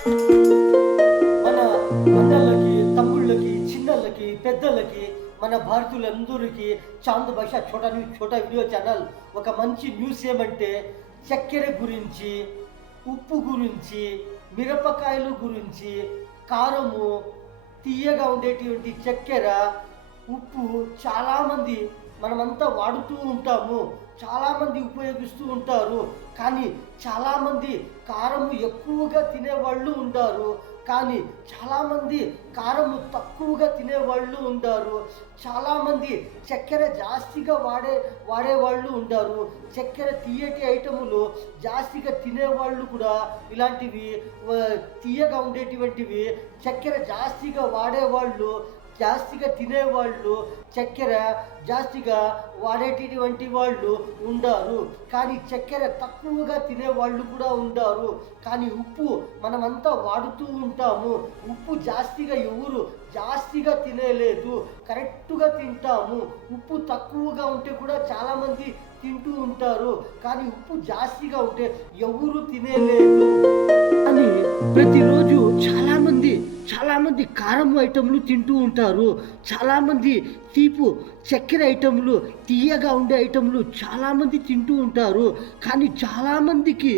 మన అన్నలకి, తమ్ముళ్ళకి, చిన్నళ్ళకి, పెద్దలకి, మన భారతీయులందరికీ చాంద్ భాష ఛోటా వీడియో ఛానల్ ఒక మంచి న్యూస్ ఏమంటే చక్కెర గురించి, ఉప్పు గురించి, మిరపకాయలు గురించి, కారము, తీయగా ఉండేటువంటి చక్కెర, ఉప్పు చాలామంది మనమంతా వాడుతూ ఉంటాము, చాలామంది ఉపయోగిస్తూ ఉంటారు. కానీ చాలామంది కారము ఎక్కువగా తినేవాళ్ళు ఉంటారు, కానీ చాలామంది కారము తక్కువగా తినేవాళ్ళు ఉంటారు. చాలామంది చక్కెర జాస్తిగా వాడేవాళ్ళు ఉంటారు. చక్కెర తీయటి ఐటములు జాస్తిగా తినేవాళ్ళు కూడా ఇలాంటివి తీయగా ఉండేటువంటివి చక్కెర జాస్తిగా వాడేవాళ్ళు, జాస్తిగా తినేవాళ్ళు, చక్కెర జాస్తిగా వాడేటటువంటి వాళ్ళు ఉండారు. కానీ చక్కెర తక్కువగా తినేవాళ్ళు కూడా ఉంటారు. కానీ ఉప్పు మనమంతా వాడుతూ ఉంటాము. ఉప్పు జాస్తిగా ఎవరు జాస్తిగా తినేలేదు, కరెక్ట్గా తింటాము. ఉప్పు తక్కువగా ఉంటే కూడా చాలామంది తింటూ ఉంటారు. కానీ ఉప్పు జాస్తిగా ఉంటే ఎవరు తినేలేదు. కానీ ప్రతిరోజు చాలామంది కారం ఐటెంలు తింటూ ఉంటారు. చాలామంది చక్కెర ఐటెంలు, తీయగా ఉండే ఐటెంలు చాలామంది తింటూ ఉంటారు. కానీ చాలామందికి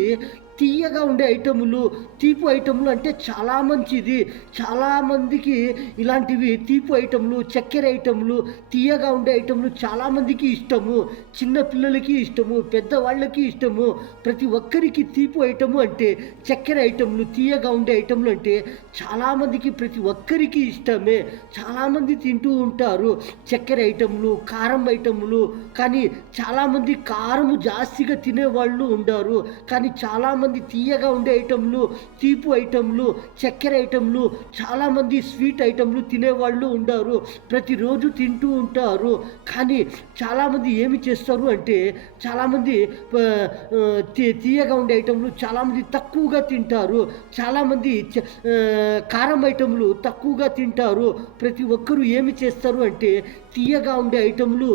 తీయగా ఉండే ఐటెములు, తీపి ఐటెములు అంటే చాలా మంచిది. చాలామందికి ఇలాంటివి తీపి ఐటెములు, చక్కెర ఐటెములు, తీయగా ఉండే ఐటెములు చాలామందికి ఇష్టము. చిన్న పిల్లలకి ఇష్టము, పెద్దవాళ్ళకి ఇష్టము. ప్రతి ఒక్కరికి తీపి ఐటెము అంటే చక్కెర ఐటెములు, తీయగా ఉండే ఐటెములు అంటే చాలామందికి ప్రతి ఒక్కరికి ఇష్టమే. చాలామంది తింటూ ఉంటారు చక్కెర ఐటెములు, కారం ఐటెములు. కానీ చాలామంది కారము జాస్తిగా తినేవాళ్ళు ఉంటారు. కానీ చాలామంది తీయగా ఉండే ఐటెంలు, తీపి ఐటెంలు, చక్కెర ఐటెంలు, చాలామంది స్వీట్ ఐటెంలు తినేవాళ్ళు ఉంటారు. ప్రతిరోజు తింటూ ఉంటారు. కానీ చాలామంది ఏమి చేస్తారు అంటే చాలామంది తీయగా ఉండే ఐటెంలు చాలామంది తక్కువగా తింటారు. చాలామంది కారం ఐటెంలు తక్కువగా తింటారు. ప్రతి ఒక్కరూ ఏమి చేస్తారు అంటే తీయగా ఉండే ఐటెంలు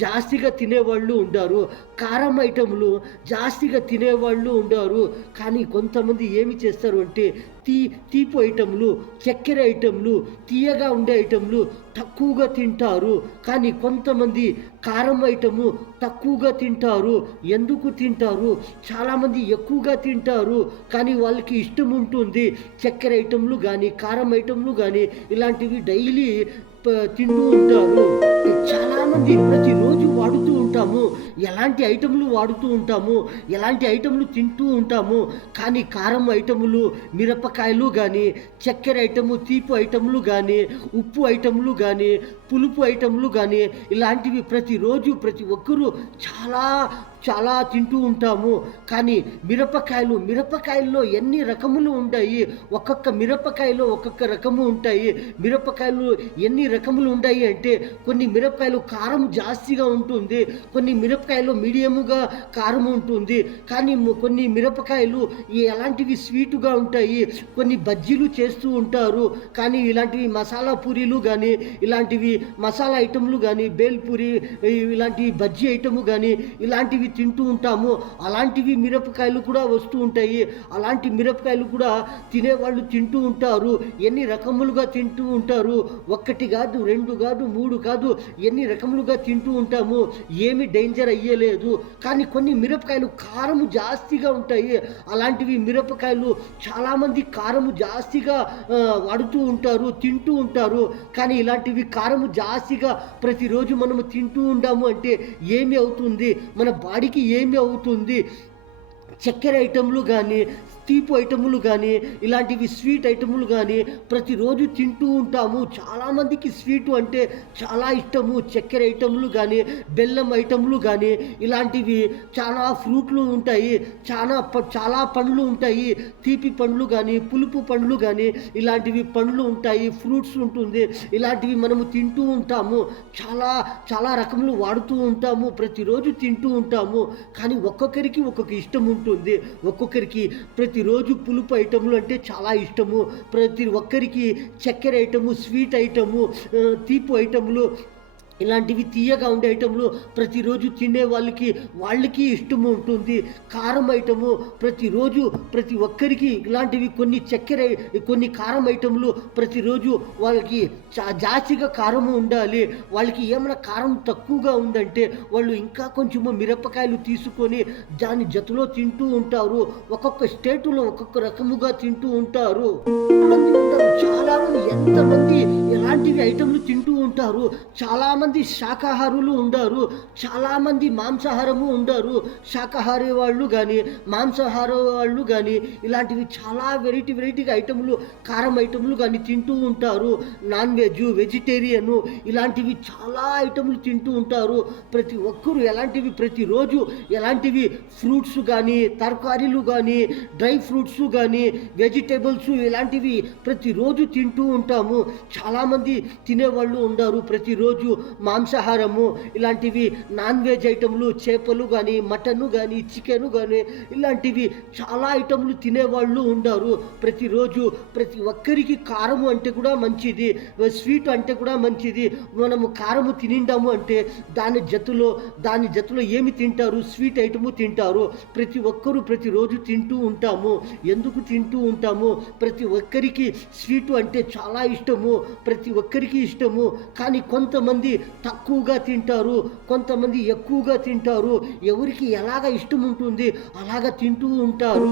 జాస్తిగా తినేవాళ్ళు ఉంటారు, కారం ఐటెంలు జాస్తిగా తినేవాళ్ళు ఉంటారు. కానీ కొంతమంది ఏమి చేస్తారు అంటే తీపి ఐటెంలు, చక్కెర ఐటెంలు, తీయగా ఉండే ఐటెంలు తక్కువగా తింటారు. కానీ కొంతమంది కారం ఐటము తక్కువగా తింటారు. ఎందుకు తింటారు? చాలామంది ఎక్కువగా తింటారు. కానీ వాళ్ళకి ఇష్టం ఉంటుంది. చక్కెర ఐటెంలు కానీ, కారం ఐటెంలు కానీ ఇలాంటివి డైలీ తింటూ ఉంటారు. చాలామంది ప్రతిరోజు వాడుతూ ఉంటాము, ఎలాంటి ఐటెంలు వాడుతూ ఉంటాము, ఎలాంటి ఐటెంలు తింటూ ఉంటాము. కానీ కారం ఐటెములు, మిరపకాయలు కానీ, చక్కెర ఐటము, తీపి ఐటెంలు కానీ, ఉప్పు ఐటెంలు కానీ, పులుపు ఐటెంలు కానీ ఇలాంటివి ప్రతిరోజు ప్రతి ఒక్కరూ చాలా తింటూ ఉంటాము. కానీ మిరపకాయల్లో ఎన్ని రకములు ఉంటాయి. ఒక్కొక్క మిరపకాయలో ఒక్కొక్క రకము ఉంటాయి. మిరపకాయలు ఎన్ని రకములు ఉంటాయి అంటే కొన్ని మిరపకాయలు కారం జాస్తిగా ఉంటుంది, కొన్ని మిరపకాయలు మీడియముగా కారం ఉంటుంది. కానీ కొన్ని మిరపకాయలు ఎలాంటివి స్వీటుగా ఉంటాయి. కొన్ని బజ్జీలు చేస్తూ ఉంటారు. కానీ ఇలాంటివి మసాలా పూరీలు కానీ, ఇలాంటివి మసాలా ఐటెంలు కానీ, బేల్పూరి ఇలాంటి బజ్జీ ఐటము కానీ ఇలాంటివి తింటూ ఉంటాము. అలాంటివి మిరపకాయలు కూడా వస్తూ ఉంటాయి. అలాంటి మిరపకాయలు కూడా తినేవాళ్ళు తింటూ ఉంటారు. ఎన్ని రకములుగా తింటూ ఉంటారు. ఒక్కటి కాదు, రెండు కాదు, మూడు కాదు, ఎన్ని రకములుగా తింటూ ఉంటాము. ఏమి డేంజర్ అయ్యేలేదు. కానీ కొన్ని మిరపకాయలు కారము జాస్తిగా ఉంటాయి. అలాంటివి మిరపకాయలు చాలామంది కారము జాస్తిగా వాడుతూ ఉంటారు, తింటూ ఉంటారు. కానీ ఇలాంటివి కారము జాస్తిగా ప్రతిరోజు మనము తింటూ ఉంటాము అంటే ఏమి అవుతుంది? మన బాడీకి ఏమి అవుతుంది? చక్కెర ఐటెంలు కానీ, తీపి ఐటములు కానీ, ఇలాంటివి స్వీట్ ఐటములు కానీ ప్రతిరోజు తింటూ ఉంటాము. చాలామందికి స్వీటు అంటే చాలా ఇష్టము. చక్కెర ఐటములు కానీ, బెల్లం ఐటములు కానీ ఇలాంటివి చాలా ఫ్రూట్లు ఉంటాయి, చాలా పండ్లు ఉంటాయి. తీపి పండ్లు కానీ, పులుపు పండ్లు కానీ ఇలాంటివి పండ్లు ఉంటాయి, ఫ్రూట్స్ ఉంటుంది. ఇలాంటివి మనము తింటూ ఉంటాము. చాలా రకములు వాడుతూ ఉంటాము, ప్రతిరోజు తింటూ ఉంటాము. కానీ ఒక్కొక్కరికి ఒక్కొక్క ఇష్టం ఉంటుంది. ఒక్కొక్కరికి ప్రతిరోజు పులుపు ఐటములు అంటే చాలా ఇష్టము. ప్రతి ఒక్కరికి చక్కెర ఐటము, స్వీట్ ఐటము, తీపి ఐటములు ఇలాంటివి తీయగా ఉండే ఐటెంలు ప్రతిరోజు తినే వాళ్ళకి ఇష్టం ఉంటుంది. కారం ఐటము ప్రతిరోజు ప్రతి ఒక్కరికి ఇలాంటివి కొన్ని కారం ఐటెంలు ప్రతిరోజు వాళ్ళకి జాస్తిగా కారము ఉండాలి. వాళ్ళకి ఏమైనా కారం తక్కువగా ఉందంటే వాళ్ళు ఇంకా కొంచెము మిరపకాయలు తీసుకొని దాని జతలో తింటూ ఉంటారు. ఒక్కొక్క స్టేటులో ఒక్కొక్క రకముగా తింటూ ఉంటారు. చాలామంది ఎంతమంది ఎలాంటివి ఐటెంలు తింటూ ఉంటారు. చాలామంది శాకాహారులు ఉండారు, చాలామంది మాంసాహారము ఉండారు. శాకాహారీ వాళ్ళు కానీ మాంసాహార వాళ్ళు కానీ ఇలాంటివి చాలా వెరైటీగా ఐటెంలు కారం ఐటెంలు కానీ తింటూ ఉంటారు. నాన్ వెజ్, వెజిటేరియను ఇలాంటివి చాలా ఐటెంలు తింటూ ఉంటారు. ప్రతి ఒక్కరు ప్రతిరోజు ఎలాంటివి ఫ్రూట్స్ కానీ తరకారీలు కానీ డ్రై ఫ్రూట్స్ కానీ వెజిటేబుల్స్ ఇలాంటివి ప్రతిరోజు తింటూ ఉంటాము. చాలామంది తినేవాళ్ళు ఉండారు. ప్రతిరోజు మాంసాహారము ఇలాంటివి నాన్ వెజ్ ఐటెంలు చేపలు కానీ మటను కానీ చికెను కానీ ఇలాంటివి చాలా ఐటెంలు తినేవాళ్ళు ఉండారు. ప్రతిరోజు ప్రతి ఒక్కరికి కారము అంటే కూడా మంచిది, స్వీట్ అంటే కూడా మంచిది. మనము కారము తినిండాము అంటే దాని జతలో ఏమి తింటారు? స్వీట్ ఐటము తింటారు. ప్రతి ఒక్కరూ ప్రతిరోజు తింటూ ఉంటాము. ఎందుకు తింటూ ఉంటాము? ప్రతి ఒక్కరికి స్వీటు అంటే చాలా ఇష్టము, ప్రతి ఒక్కరికి ఇష్టము. కానీ కొంతమంది తక్కువగా తింటారు, కొంతమంది ఎక్కువగా తింటారు. ఎవరికి ఎలాగ ఇష్టం ఉంటుంది అలాగ తింటూ ఉంటారు.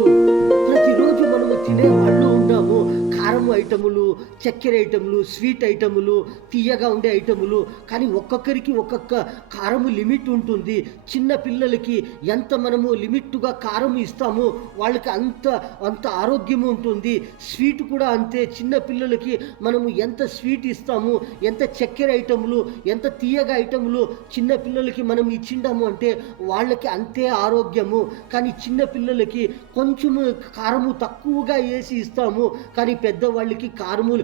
ప్రతిరోజు మనము తినే వాళ్ళు ఉంటాము. కారం ఐటములు, చక్కెర ఐటములు, స్వీట్ ఐటములు, తీయగా ఉండే ఐటములు. కానీ ఒక్కొక్కరికి ఒక్కొక్క కారము లిమిట్ ఉంటుంది. చిన్న పిల్లలకి ఎంత మనము లిమిట్గా కారం ఇస్తామో వాళ్ళకి అంత ఆరోగ్యము ఉంటుంది. స్వీట్ కూడా అంతే. చిన్న పిల్లలకి మనము ఎంత స్వీట్ ఇస్తాము, ఎంత చక్కెర ఐటములు, ఎంత తీయగా ఐటములు చిన్న పిల్లలకి మనం ఇచ్చిండాము అంటే వాళ్ళకి అంతే ఆరోగ్యము. కానీ చిన్న పిల్లలకి కొంచెము కారము తక్కువగా వేసి ఇస్తాము. కానీ పెద్దవాళ్ళకి కారము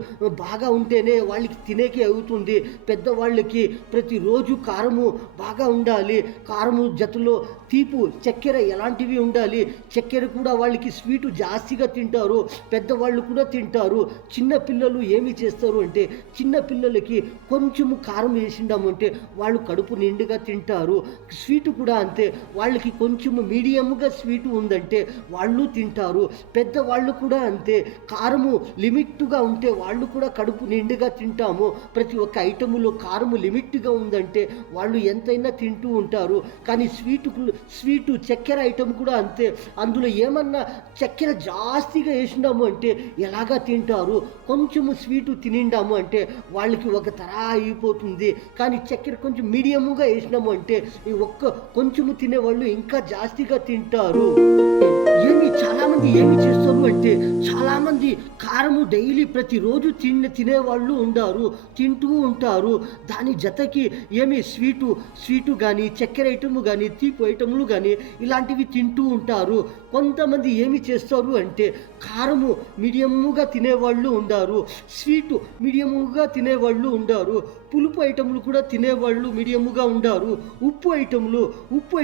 బాగా ఉంటేనే వాళ్ళకి తినేకి అవుతుంది. పెద్దవాళ్ళకి ప్రతిరోజు కారము బాగా ఉండాలి. కారము జతలో తీపు చక్కెర ఎలాంటివి ఉండాలి. చక్కెర కూడా వాళ్ళకి స్వీటు జాస్తిగా తింటారు, పెద్దవాళ్ళు కూడా తింటారు. చిన్న పిల్లలు ఏమి చేస్తారు అంటే చిన్న పిల్లలకి కొంచెము కారం వేసిండామంటే వాళ్ళు కడుపు నిండుగా తింటారు. స్వీటు కూడా అంతే. వాళ్ళకి కొంచెము మీడియంగా స్వీటు ఉందంటే వాళ్ళు తింటారు. పెద్దవాళ్ళు కూడా అంతే. కారము లిమిట్గా ఉంటే వాళ్ళు కూడా కడుపు నిండుగా తింటాము. ప్రతి ఒక్క ఐటములో కారము లిమిట్గా ఉందంటే వాళ్ళు ఎంతైనా తింటూ ఉంటారు. కానీ స్వీటు చక్కెర ఐటమ్ కూడా అంతే. అందులో ఏమన్నా చక్కెర జాస్తిగా వేసినాము అంటే ఎలాగా తింటారు? కొంచెము స్వీటు తినిండాము అంటే వాళ్ళకి ఒక తరా అయిపోతుంది. కానీ చక్కెర కొంచెం మీడియముగా వేసినాము అంటే కొంచెము తినేవాళ్ళు ఇంకా జాస్తిగా తింటారు. చాలామంది ఏమి చేస్తారు అంటే చాలామంది కారము డైలీ ప్రతిరోజు తినేవాళ్ళు ఉండారు, తింటూ ఉంటారు. దాని జతకి స్వీటు కానీ చక్కెర ఐటము కానీ తీపి ఐటములు కానీ ఇలాంటివి తింటూ ఉంటారు. కొంతమంది ఏమి చేస్తారు అంటే కారము మీడియముగా తినేవాళ్ళు ఉండారు, స్వీటు మీడియముగా తినేవాళ్ళు ఉండారు, పులుపు ఐటములు కూడా తినేవాళ్ళు మీడియముగా ఉండారు. ఉప్పు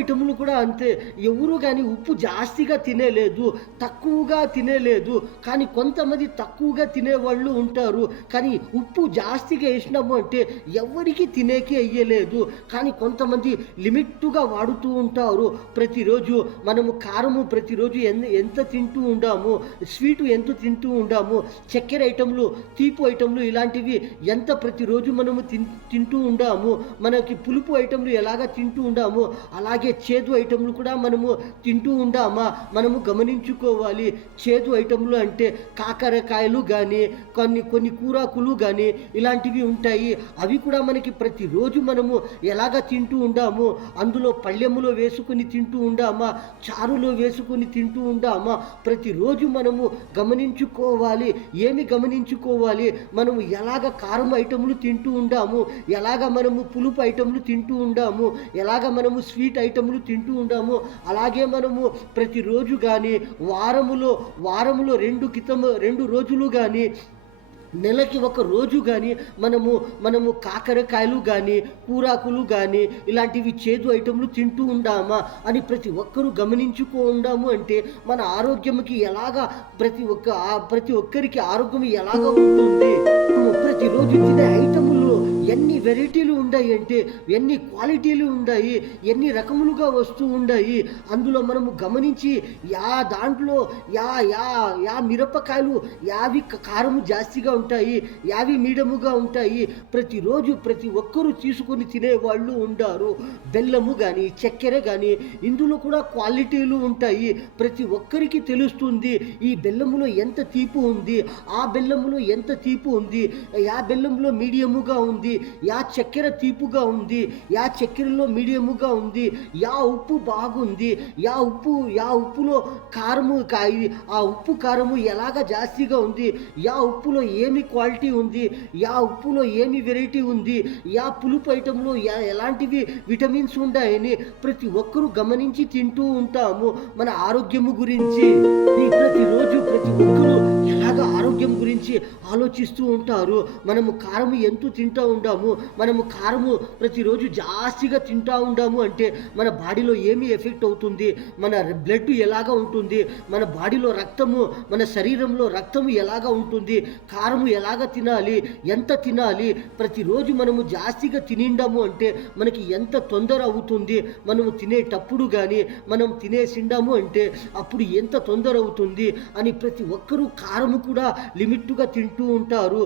ఐటములు కూడా అంతే. ఎవరు కానీ ఉప్పు జాస్తిగా తినేలేదు, తక్కువగా తినేలేదు. కానీ కొంతమంది తక్కువగా తినేవాళ్ళు ఉంటారు. కానీ ఉప్పు జాస్తిగా వేసినాము అంటే ఎవరికి తినేకి అయ్యలేదు. కానీ కొంతమంది లిమిట్గా వాడుతూ ఉంటారు. ప్రతిరోజు మనము కారము ప్రతిరోజు ఎంత తింటూ ఉండాము, స్వీటు ఎంత తింటూ ఉండాము, చక్కెర ఐటములు, తీపి ఐటములు ఇలాంటివి ఎంత ప్రతిరోజు మనము తింటూ ఉండాము. మనకి పులుపు ఐటములు ఎలాగా తింటూ ఉండాము అలాగే చేదు ఐటములు కూడా మనము తింటూ ఉండామా మనము గమనించుకోవాలి. చేదు ఐటములు అంటే కాకరకాయలు కానీ కొన్ని కూరాకులు కానీ ఇలాంటివి ఉంటాయి. అవి కూడా మనకి ప్రతిరోజు మనము ఎలాగా తింటూ ఉండాము, అందులో పళ్ళెములో వేసుకొని తింటూ ఉండామా, చారులో వేసుకొని తింటూ ఉండామా ప్రతిరోజు మనము గమనించుకోవాలి. ఏమి గమనించుకోవాలి? మనము ఎలాగ కారం ఐటములు తింటూ ఉండాము, ఎలాగ మనము పులుపు ఐటములు తింటూ ఉండాము, ఎలాగ మనము స్వీట్ ఐటములు తింటూ ఉండాము అలాగే మనము ప్రతిరోజు కానీ వారములో 2 రోజులు కానీ నెలకి 1 రోజు కానీ మనము కాకరకాయలు కానీ కూరాకులు కానీ ఇలాంటివి చేదు ఐటములు తింటూ ఉండామా అని ప్రతి ఒక్కరూ గమనించుకుందాము. అంటే మన ఆరోగ్యంకి ఎలాగా ప్రతి ఒక్కరికి ఆరోగ్యం ఎలాగా ఉంటుంది. ప్రతిరోజు తినే ఐటములు ఎన్ని వెరైటీలు ఉన్నాయి అంటే, ఎన్ని క్వాలిటీలు ఉన్నాయి, ఎన్ని రకములుగా వస్తూ ఉన్నాయి. అందులో మనము గమనించి దాంట్లో మిరపకాయలు యావి కారము జాస్తిగా ఉంటాయి, యావి మీడియముగా ఉంటాయి. ప్రతిరోజు ప్రతి ఒక్కరూ తీసుకొని తినేవాళ్ళు ఉంటారు. బెల్లము కానీ చక్కెర కానీ ఇందులో కూడా క్వాలిటీలు ఉంటాయి. ప్రతి ఒక్కరికి తెలుస్తుంది ఈ బెల్లములో ఎంత తీపి ఉంది, ఆ బెల్లములో ఎంత తీపి ఉంది, బెల్లంలో మీడియముగా ఉంది, చక్కెర తీపుగా ఉంది, చక్కెరలో మీడియముగా ఉంది, ఉప్పు బాగుంది, ఉప్పులో కారము ఆ ఉప్పు కారము ఎలాగ జాస్తిగా ఉంది, ఉప్పులో ఏమి క్వాలిటీ ఉంది, ఉప్పులో ఏమి వెరైటీ ఉంది, పులుపు ఐటంలో ఎలాంటివి విటమిన్స్ ఉన్నాయని ప్రతి ఒక్కరూ గమనించి తింటూ ఉంటాము. మన ఆరోగ్యము గురించి ప్రతిరోజు ప్రతి ఒక్కరూ ఎలాగ ఆరోగ్యం గురించి ఆలోచిస్తూ ఉంటారు. మనము కారము ఎంత తింటూ ఉంటాము, మనము కారము ప్రతిరోజు జాస్తిగా తింటూ ఉంటాము అంటే మన బాడీలో ఏమి ఎఫెక్ట్ అవుతుంది, మన బ్లడ్ ఎలాగా ఉంటుంది, మన బాడీలో రక్తము, మన శరీరంలో రక్తము ఎలాగా ఉంటుంది, కారము ఎలాగ తినాలి, ఎంత తినాలి, ప్రతిరోజు మనము జాస్తిగా తినిండాము అంటే మనకి ఎంత తొందర అవుతుంది, మనము తినేటప్పుడు కానీ మనం తినేసిండాము అంటే అప్పుడు ఎంత తొందర అవుతుంది అని ప్రతి ఒక్కరూ కారము కూడా లిమిట్గా తింటూ ఉంటారు.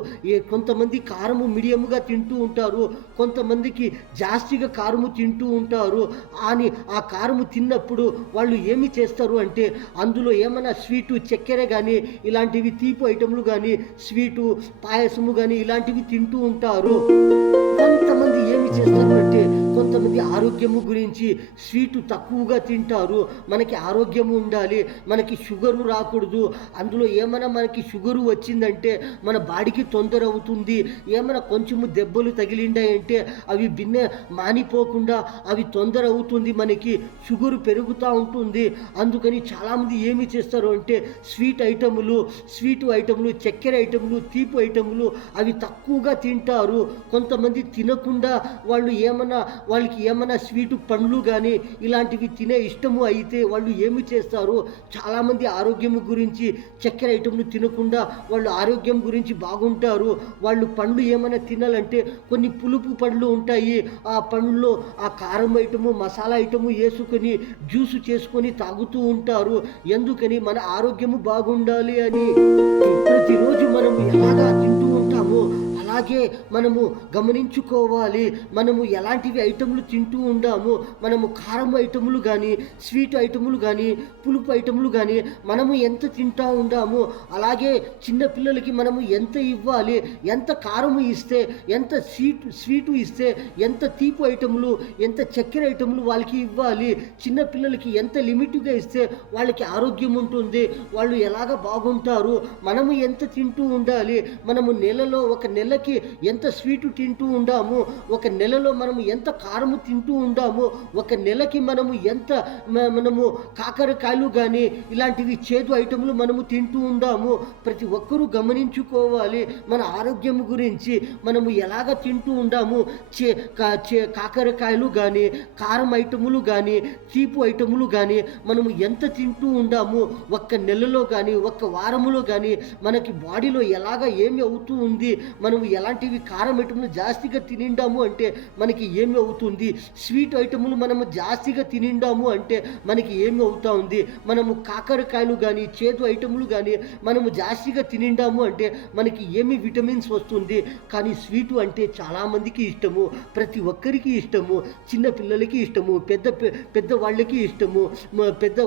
కొంతమంది కారము మీడియంగా తింటూ ఉంటారు, కొంతమందికి జాస్తిగా కారము తింటూ ఉంటారు. అని ఆ కారము తిన్నప్పుడు వాళ్ళు ఏమి చేస్తారు అంటే అందులో ఏమైనా స్వీటు చక్కెర కానీ ఇలాంటివి తీపి ఐటమ్లు కానీ స్వీటు పాయసము కానీ ఇలాంటివి తింటూ ఉంటారు. కొంతమంది ఏమి చేస్తారు అంటే కొంతమంది ఆరోగ్యము గురించి స్వీటు తక్కువగా తింటారు. మనకి ఆరోగ్యము ఉండాలి, మనకి షుగరు రాకూడదు, అందులో ఏమైనా మనకి షుగరు వచ్చిందంటే మన బాడీకి తొందర అవుతుంది, ఏమైనా కొంచెము దెబ్బలు తగిలిండాయంటే అవి మానిపోకుండా అవి తొందర అవుతుంది, మనకి షుగరు పెరుగుతూ ఉంటుంది. అందుకని చాలామంది ఏమి చేస్తారు అంటే స్వీటు ఐటములు చక్కెర ఐటములు తీపి ఐటములు అవి తక్కువగా తింటారు. కొంతమంది తినకుండా వాళ్ళకి ఏమైనా స్వీటు పండ్లు కానీ ఇలాంటివి తినే ఇష్టము అయితే వాళ్ళు ఏమి చేస్తారు, చాలామంది ఆరోగ్యం గురించి చక్కెర ఐటమ్లు తినకుండా వాళ్ళు ఆరోగ్యం గురించి బాగుంటారు. వాళ్ళు పండ్లు ఏమైనా తినాలంటే కొన్ని పులుపు పండ్లు ఉంటాయి, ఆ పండ్లో ఆ కారం ఐటము మసాలా ఐటము వేసుకొని జ్యూసు చేసుకొని తాగుతూ ఉంటారు. ఎందుకని మన ఆరోగ్యము బాగుండాలి అని. ప్రతిరోజు మనం ఎలాగా తింటూ ఉంటామో అలాగే మనము గమనించుకోవాలి. మనము ఎలాంటివి ఐటములు తింటూ ఉండాము, మనము కారం ఐటములు కానీ స్వీట్ ఐటములు కానీ పులుపు ఐటములు కానీ మనము ఎంత తింటూ ఉండాము, అలాగే చిన్నపిల్లలకి మనము ఎంత ఇవ్వాలి, ఎంత కారము ఇస్తే, ఎంత స్వీటు ఇస్తే, ఎంత తీపి ఐటములు ఎంత చక్కెర ఐటములు వాళ్ళకి ఇవ్వాలి. చిన్నపిల్లలకి ఎంత లిమిట్గా ఇస్తే వాళ్ళకి ఆరోగ్యం ఉంటుంది, వాళ్ళు ఎలాగ బాగుంటారు. మనము ఎంత తింటూ ఉండాలి, మనము ఒక నెలకి ఎంత స్వీటు తింటూ ఉండాము, ఒక నెలలో మనము ఎంత కారము తింటూ ఉండాము, ఒక నెలకి మనము కాకరకాయలు కానీ ఇలాంటివి చేదు ఐటములు మనము తింటూ ఉండాము. ప్రతి ఒక్కరూ గమనించుకోవాలి మన ఆరోగ్యం గురించి. మనము ఎలాగ తింటూ ఉండాము, కాకరకాయలు కానీ కారం ఐటములు కానీ తీపి ఐటములు కానీ మనము ఎంత తింటూ ఉండాము, ఒక్క నెలలో కానీ ఒక్క వారములో కానీ మనకి బాడీలో ఏమి అవుతూ ఉంది, మనము ఎలాంటివి కారం ఐటములు జాస్తిగా తినిండాము అంటే మనకి ఏమి అవుతుంది, స్వీట్ ఐటములు మనము జాస్తిగా తినిండాము అంటే మనకి ఏమి అవుతా ఉంది, మనము కాకరకాయలు కానీ చేదు ఐటములు కానీ మనము జాస్తిగా తినిండాము అంటే మనకి ఏమి విటమిన్స్ వస్తుంది. కానీ స్వీటు అంటే చాలామందికి ఇష్టము, ప్రతి ఒక్కరికి ఇష్టము, చిన్న పిల్లలకి ఇష్టము, పెద్ద వాళ్ళకి ఇష్టము, పెద్ద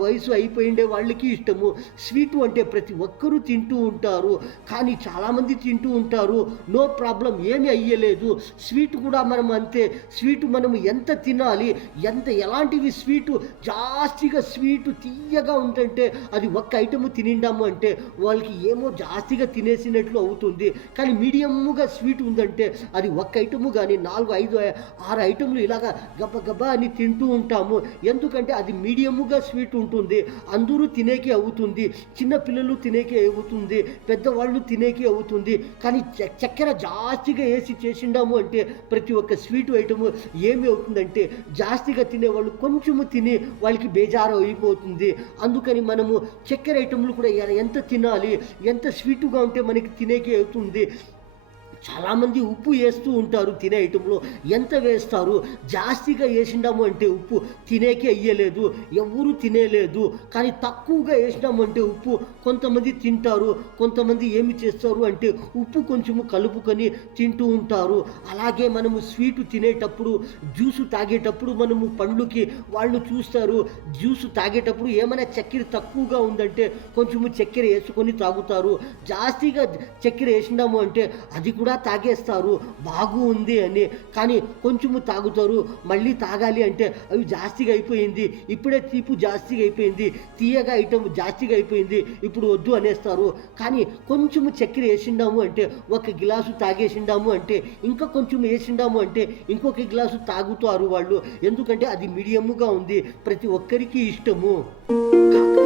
వయసు అయిపోయిండే వాళ్ళకి ఇష్టము. స్వీటు అంటే ప్రతి ఒక్కరూ తింటూ ఉంటారు, కానీ చాలామంది తింటూ ఉంటారు, నో ప్రాబ్లం, ఏమీ అయ్యలేదు. స్వీట్ కూడా మనం అంతే, స్వీటు మనము ఎంత తినాలి, ఎలాంటివి స్వీటు జాస్తిగా స్వీటు తీయగా ఉంటుంటే అది ఒక్క ఐటము తినిండాము అంటే వాళ్ళకి ఏమో జాస్తిగా తినేసినట్లు అవుతుంది. కానీ మీడియంగా స్వీట్ ఉందంటే అది ఒక్క ఐటము కానీ 4, 5, 6 ఐటములు ఇలాగా గబగబా అని తింటూ ఉంటాము. ఎందుకంటే అది మీడియంగా స్వీట్ ఉంటుంది, అందరూ తినేకి అవుతుంది, చిన్న పిల్లలు తినేకి అవుతుంది, పెద్దవాళ్ళు తినేకి అవుతుంది. కానీ చక్కెర జాస్తిగా వేసి చేసిండాము అంటే ప్రతి ఒక్క స్వీట్ ఐటము ఏమి అవుతుందంటే జాస్తిగా తినేవాళ్ళు కొంచెము తిని వాళ్ళకి బేజారు అయిపోతుంది. అందుకని మనము చక్కెర ఐటములు కూడా ఎంత తినాలి, ఎంత స్వీటుగా ఉంటే మనకి తినేకి అవుతుంది. చాలామంది ఉప్పు వేస్తూ ఉంటారు తినే ఐటెంలో. ఎంత వేస్తారు? జాస్తిగా వేసిండాము అంటే ఉప్పు తినేకే అయ్యలేదు, ఎవ్వరూ తినేలేదు. కానీ తక్కువగా వేసినాము అంటే ఉప్పు కొంతమంది తింటారు, కొంతమంది ఏమి చేస్తారు అంటే ఉప్పు కొంచెము కలుపుకొని తింటూ ఉంటారు. అలాగే మనము స్వీటు తినేటప్పుడు, జ్యూసు తాగేటప్పుడు మనము పండ్లుకి వాళ్ళు చూస్తారు. జ్యూసు తాగేటప్పుడు ఏమైనా చక్కెర తక్కువగా ఉందంటే కొంచెము చక్కెర వేసుకొని తాగుతారు. జాస్తిగా చక్కెర వేసినాము అంటే అది కూడా తాగేస్తారు బాగు ఉంది అని. కానీ కొంచెము తాగుతారు, మళ్ళీ తాగాలి అంటే అవి జాస్తిగా అయిపోయింది, ఇప్పుడే తీపు జాస్తిగా అయిపోయింది, తీయగా ఐటమ్ జాస్తిగా అయిపోయింది, ఇప్పుడు వద్దు అనేస్తారు. కానీ కొంచెము చక్కెర వేసిండాము అంటే, ఒక గిలాసు తాగేసిండాము అంటే, ఇంకా కొంచెం వేసిండాము అంటే ఇంకొక గ్లాసు తాగుతారు వాళ్ళు. ఎందుకంటే అది మీడియముగా ఉంది, ప్రతి ఒక్కరికి ఇష్టము.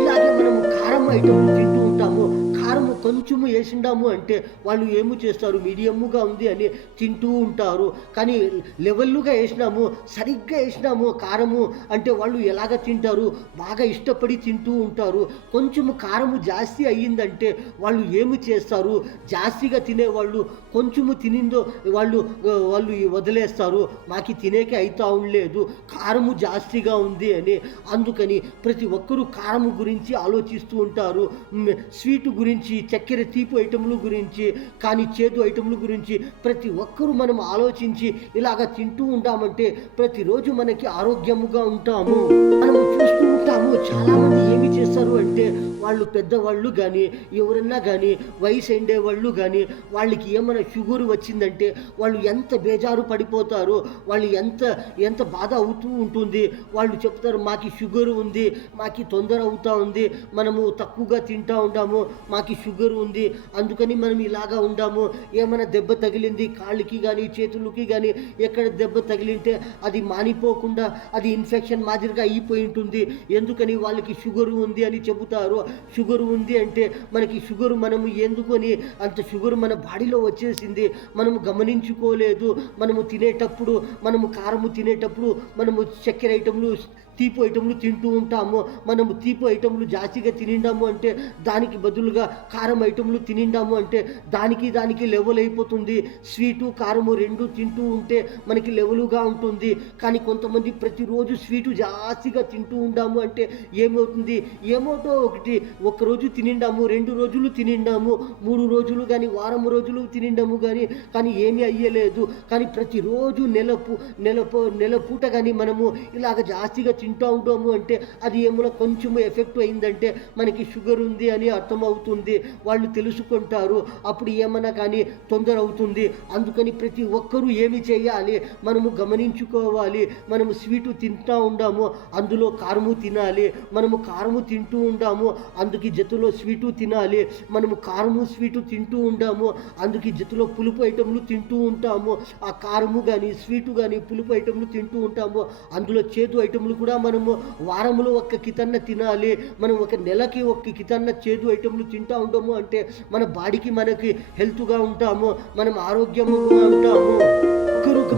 ఇలాగే మనము కారం ఐటమ్ తింటూ ఉంటాము. కారము కొంచెము వేసిండాము అంటే వాళ్ళు ఏమి చేస్తారు, మీడియముగా ఉంది అని తింటూ ఉంటారు. కానీ లెవెల్లుగా వేసినాము, సరిగ్గా వేసినాము కారము అంటే వాళ్ళు ఎలాగ తింటారు, బాగా ఇష్టపడి తింటూ ఉంటారు. కొంచెము కారము జాస్తి అయ్యిందంటే వాళ్ళు ఏమి చేస్తారు, జాస్తిగా తినేవాళ్ళు కొంచెము తినిందో వాళ్ళు వాళ్ళు వదిలేస్తారు, మాకు తినేకే అవుతా ఉండలేదు, కారము జాస్తిగా ఉంది అని. అందుకని ప్రతి ఒక్కరూ కారము గురించి ఆలోచిస్తూ ఉంటారు, స్వీటు గురించి, చక్కెర తీపి ఐటముల గురించి, కానీ చేదు ఐటముల గురించి ప్రతి ఒక్కరూ మనం ఆలోచించి ఇలాగ తింటూ ఉంటామంటే ప్రతిరోజు మనకి ఆరోగ్యముగా ఉంటాము. మనము చూస్తూ ఉంటాము చాలామంది ఏమి చేస్తారు అంటే వాళ్ళు పెద్దవాళ్ళు కానీ ఎవరన్నా కానీ వయసు ఎండే వాళ్ళు కానీ వాళ్ళకి ఏమైనా షుగర్ వచ్చిందంటే వాళ్ళు ఎంత బేజారు పడిపోతారు, వాళ్ళు ఎంత ఎంత బాధ అవుతూ ఉంటుంది. వాళ్ళు చెప్తారు మాకు షుగర్ ఉంది, మాకు తొందర అవుతూ ఉంది, మనము తక్కువగా తింటూ ఉంటాము, మాకు షుగర్ ఉంది అందుకని మనం ఇలాగా ఉండాము, ఏమైనా దెబ్బ తగిలింది కాళ్ళకి కానీ చేతులకి కానీ ఎక్కడ దెబ్బ తగిలింటే అది మానిపోకుండా అది ఇన్ఫెక్షన్ మాదిరిగా అయిపోయి ఉంటుంది, ఎందుకని వాళ్ళకి షుగర్ ఉంది అని చెబుతారు. షుగర్ ఉంది అంటే మనకి షుగర్ మనము ఎందుకని అంత షుగర్ మన బాడీలో వచ్చేసింది, మనము గమనించుకోలేదు. మనము తినేటప్పుడు, మనము కారము తినేటప్పుడు మనము చక్కెర ఐటములు తీపి ఐటములు తింటూ ఉంటాము. మనము తీపి ఐటములు జాస్తిగా తినిండాము అంటే దానికి బదులుగా కారం ఐటములు తినిండాము అంటే దానికి లెవెల్ అయిపోతుంది. స్వీటు కారము రెండు తింటూ ఉంటే మనకి లెవెలుగా ఉంటుంది. కానీ కొంతమంది ప్రతిరోజు స్వీటు జాస్తిగా తింటూ ఉండాము అంటే ఏమవుతుంది, ఏమవుతో ఒకటి ఒక్కరోజు తినిండాము, 2 రోజులు తినిండాము, 3 రోజులు కానీ వారం రోజులు తినిండాము కానీ ఏమీ అయ్యలేదు. కానీ ప్రతిరోజు నెల పూట కానీ మనము ఇలాగ జాస్తిగా తింటూ ఉంటాము అంటే అది ఏమైనా కొంచెము ఎఫెక్ట్ అయిందంటే మనకి షుగర్ ఉంది అని అర్థమవుతుంది, వాళ్ళు తెలుసుకుంటారు. అప్పుడు ఏమన్నా కానీ తొందర అవుతుంది. అందుకని ప్రతి ఒక్కరూ ఏమి చేయాలి, మనము గమనించుకోవాలి. మనము స్వీటు తింటూ ఉండాము, అందులో కారము తినాలి. మనము కారము తింటూ ఉండాము, అందుకు జతలో స్వీటు తినాలి. మనము కారము స్వీటు తింటూ ఉండాము, అందుకు జతలో పులుపు ఐటములు తింటూ ఉంటాము. ఆ కారము కానీ స్వీటు కానీ పులుపు ఐటములు తింటూ ఉంటాము, అందులో చేదు ఐటములు కూడా మనము వారంలో ఒక్క కితన్న తినాలి. మనం ఒక నెలకి ఒక్క కితన్న చేదు ఐటములు తింటూ ఉంటాము అంటే మన బాడీకి మనకి హెల్త్గా ఉంటాము, మనం ఆరోగ్యంగా ఉంటాము.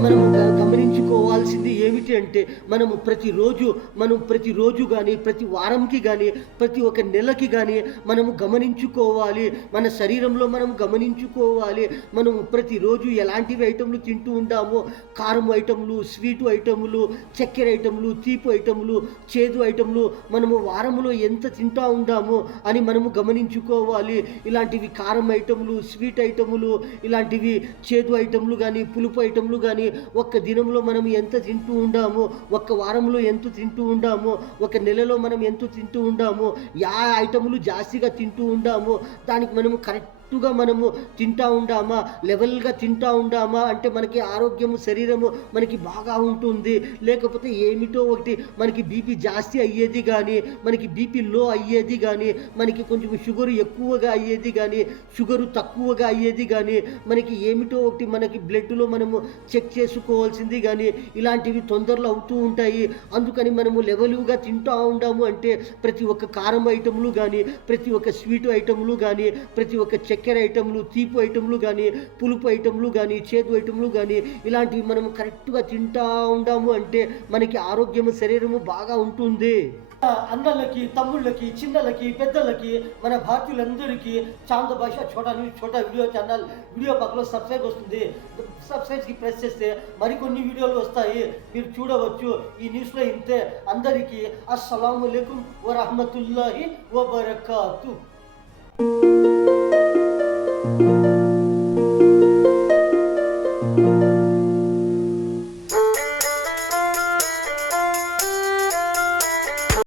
మనము గమనించుకోవాల్సింది ఏమిటి అంటే మనము ప్రతిరోజు కానీ ప్రతి వారంకి కానీ ప్రతి ఒక్క నెలకి కానీ మనము గమనించుకోవాలి. మన శరీరంలో మనం గమనించుకోవాలి. మనము ప్రతిరోజు ఎలాంటివి ఐటములు తింటూ ఉంటామో, కారం ఐటములు, స్వీటు ఐటములు, చక్కెర ఐటములు, తీపి ఐటములు, చేదు ఐటములు మనము వారంలో ఎంత తింటూ ఉంటామో అని మనము గమనించుకోవాలి. ఇలాంటివి కారం ఐటములు, స్వీట్ ఐటములు, ఇలాంటివి చేదు ఐటములు కానీ పులుపు ఐటములు కానీ ఒక్క దినంలో మనం ఎంత తింటూ ఉండామో, ఒక్క వారంలో ఎంత తింటూ ఉండామో, ఒక నెలలో మనం ఎంత తింటూ ఉండామో, ఐటములు జాస్తిగా తింటూ ఉండామో దానికి మనము కరెక్ట్గా మనము తింటూ ఉండామా, లెవెల్గా తింటూ ఉండామా అంటే మనకి ఆరోగ్యము శరీరము మనకి బాగా ఉంటుంది. లేకపోతే ఏమిటో ఒకటి మనకి బీపీ జాస్తి అయ్యేది కానీ, మనకి బీపీ లో అయ్యేది కానీ, మనకి కొంచెం షుగర్ ఎక్కువగా అయ్యేది కానీ, షుగరు తక్కువగా అయ్యేది కానీ, మనకి ఏమిటో ఒకటి మనకి బ్లడ్లో మనము చెక్ చేసుకోవాల్సింది కానీ ఇలాంటివి తొందరలో అవుతూ ఉంటాయి. అందుకని మనము లెవెల్గా తింటూ ఉండాము అంటే ప్రతి ఒక్క కారం ఐటములు కానీ, ప్రతి ఒక్క స్వీట్ ఐటములు కానీ, ప్రతి ఒక్క చక్కెర ఐటములు, తీపి ఐటములు కానీ, పులుపు ఐటములు కానీ, చేదు ఐటములు కానీ ఇలాంటివి మనం కరెక్ట్గా తింటూ ఉండాము అంటే మనకి ఆరోగ్యము శరీరము బాగా ఉంటుంది. అన్నలకి, తమ్ముళ్ళకి, చిన్నలకి, పెద్దలకి, మన భారతీయులందరికీ చాంద్ భాష ఛోటా న్యూస్ ఛోటా వీడియో ఛానల్ వీడియో పక్కలో సబ్స్క్రైబ్ వస్తుంది. సబ్స్క్రైబ్కి ప్రెస్ చేస్తే మరికొన్ని వీడియోలు వస్తాయి, మీరు చూడవచ్చు. ఈ న్యూస్లో ఇంతే. అందరికీ అస్సలాము అలైకుం వరహమతుల్లాహి వబరకాతు.